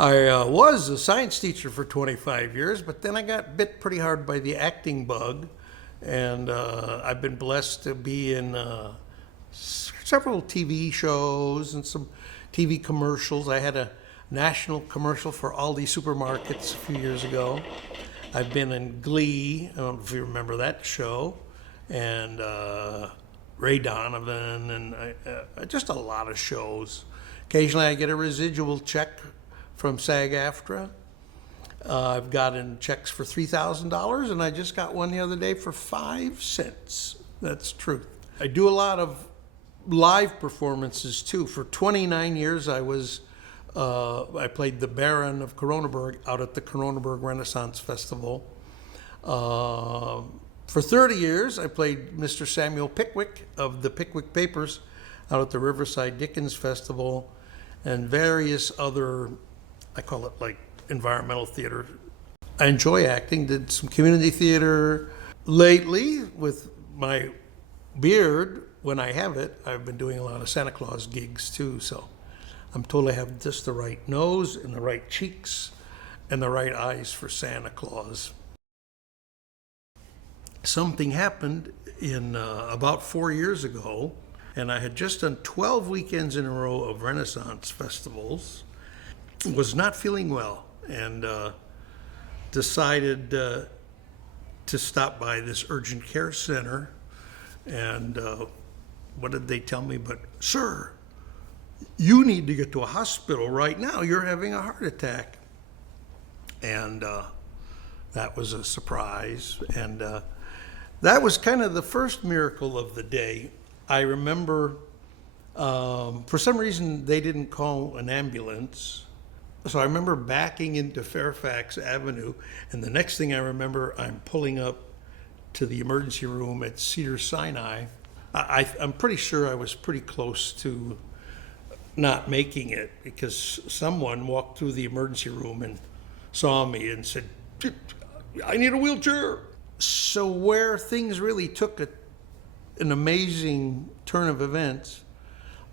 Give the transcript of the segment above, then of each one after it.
I was a science teacher for 25 years, but then I got bit pretty hard by the acting bug, and I've been blessed to be in several TV shows and some TV commercials. I had a national commercial for Aldi supermarkets a few years ago. I've been in Glee, I don't know if you remember that show, and Ray Donovan, and just a lot of shows. Occasionally I get a residual check from SAG-AFTRA. I've gotten checks for $3,000, and I just got one the other day for 5 cents. That's truth. I do a lot of live performances too. For 29 years, I played the Baron of Cronenberg out at the Cronenberg Renaissance Festival. For 30 years, I played Mr. Samuel Pickwick of the Pickwick Papers out at the Riverside Dickens Festival, and various other, I call it like environmental theater. I enjoy acting, did some community theater. Lately, with my beard, when I have it, I've been doing a lot of Santa Claus gigs too, so I'm told I have just the right nose and the right cheeks and the right eyes for Santa Claus. Something happened in about 4 years ago, and I had just done 12 weekends in a row of Renaissance festivals. Was not feeling well, and decided to stop by this urgent care center. And what did they tell me? But, sir, you need to get to a hospital right now. You're having a heart attack. And that was a surprise. And that was kind of the first miracle of the day. I remember, for some reason, they didn't call an ambulance. So I remember backing into Fairfax Avenue, and the next thing I remember, I'm pulling up to the emergency room at Cedars-Sinai. I'm pretty sure I was pretty close to not making it, because someone walked through the emergency room and saw me and said, "I need a wheelchair." So where things really took an amazing turn of events,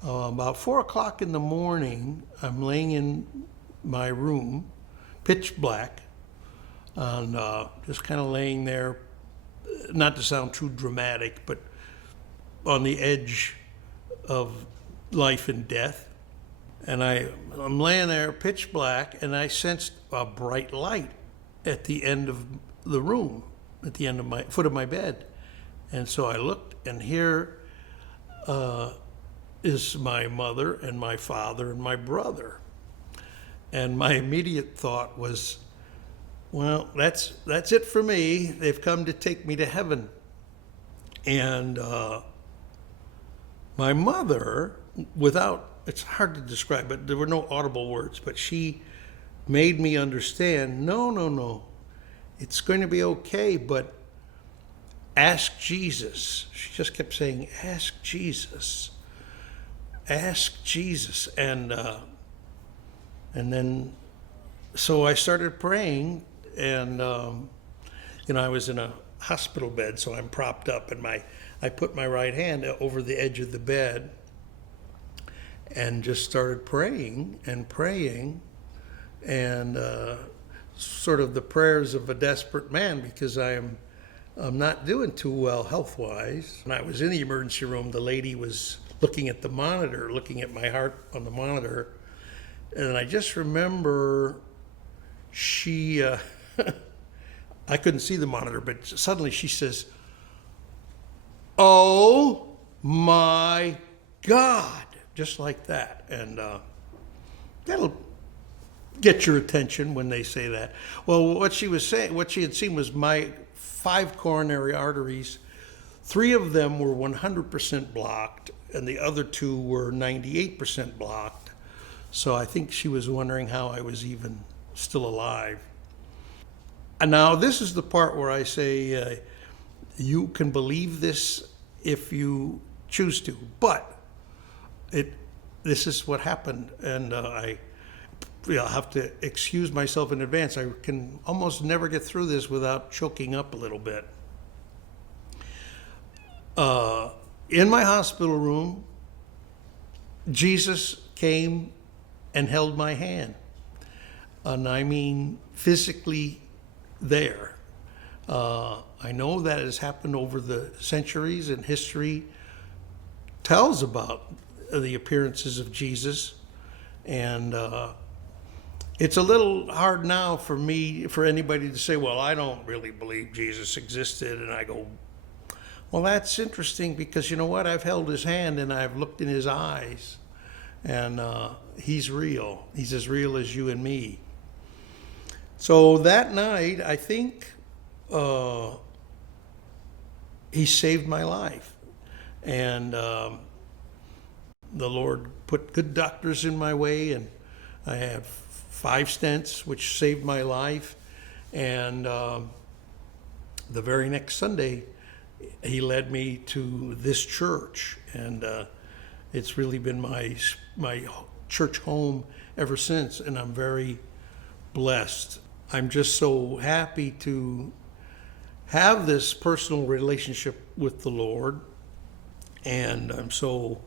about 4 o'clock in the morning, I'm laying in my room, pitch black, and just kind of laying there, not to sound too dramatic, but on the edge of life and death. And I'm laying there pitch black, and I sensed a bright light at the end of the room, at the end of my foot of my bed. And so I looked, and here is my mother and my father and my brother. And my immediate thought was, well, that's it for me. They've come to take me to heaven. And my mother, it's hard to describe, but there were no audible words, but she made me understand, no, it's going to be okay, but ask Jesus. She just kept saying, ask Jesus. Ask Jesus. And then, so I started praying, and I was in a hospital bed, so I'm propped up, and I put my right hand over the edge of the bed, and just started praying, and sort of the prayers of a desperate man, because I'm not doing too well health-wise. When I was in the emergency room, the lady was looking at the monitor, looking at my heart on the monitor. And I just remember she, I couldn't see the monitor, but suddenly she says, "Oh my God," just like that. And that'll get your attention when they say that. Well, what she had seen was my 5 coronary arteries. 3 of them were 100% blocked, and the other 2 were 98% blocked. So I think she was wondering how I was even still alive. And now this is the part where I say, you can believe this if you choose to, but this is what happened, and I'll have to excuse myself in advance. I can almost never get through this without choking up a little bit. In my hospital room, Jesus came and held my hand. and I mean physically there. I know that has happened over the centuries, and history tells about the appearances of Jesus. And it's a little hard now for anybody to say, well, I don't really believe Jesus existed. And I go, well, that's interesting, because you know what? I've held his hand and I've looked in his eyes, and he's real. He's as real as you and me. So that night, I think he saved my life. And the Lord put good doctors in my way, and I had 5 stents, which saved my life. And the very next Sunday, he led me to this church, and it's really been my church home ever since, and I'm very blessed. I'm just so happy to have this personal relationship with the Lord, and I'm so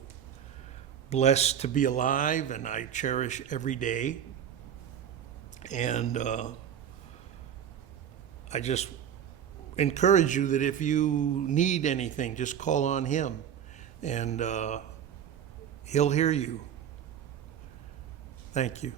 blessed to be alive, and I cherish every day. And I just encourage you that if you need anything, just call on him, and he'll hear you. Thank you.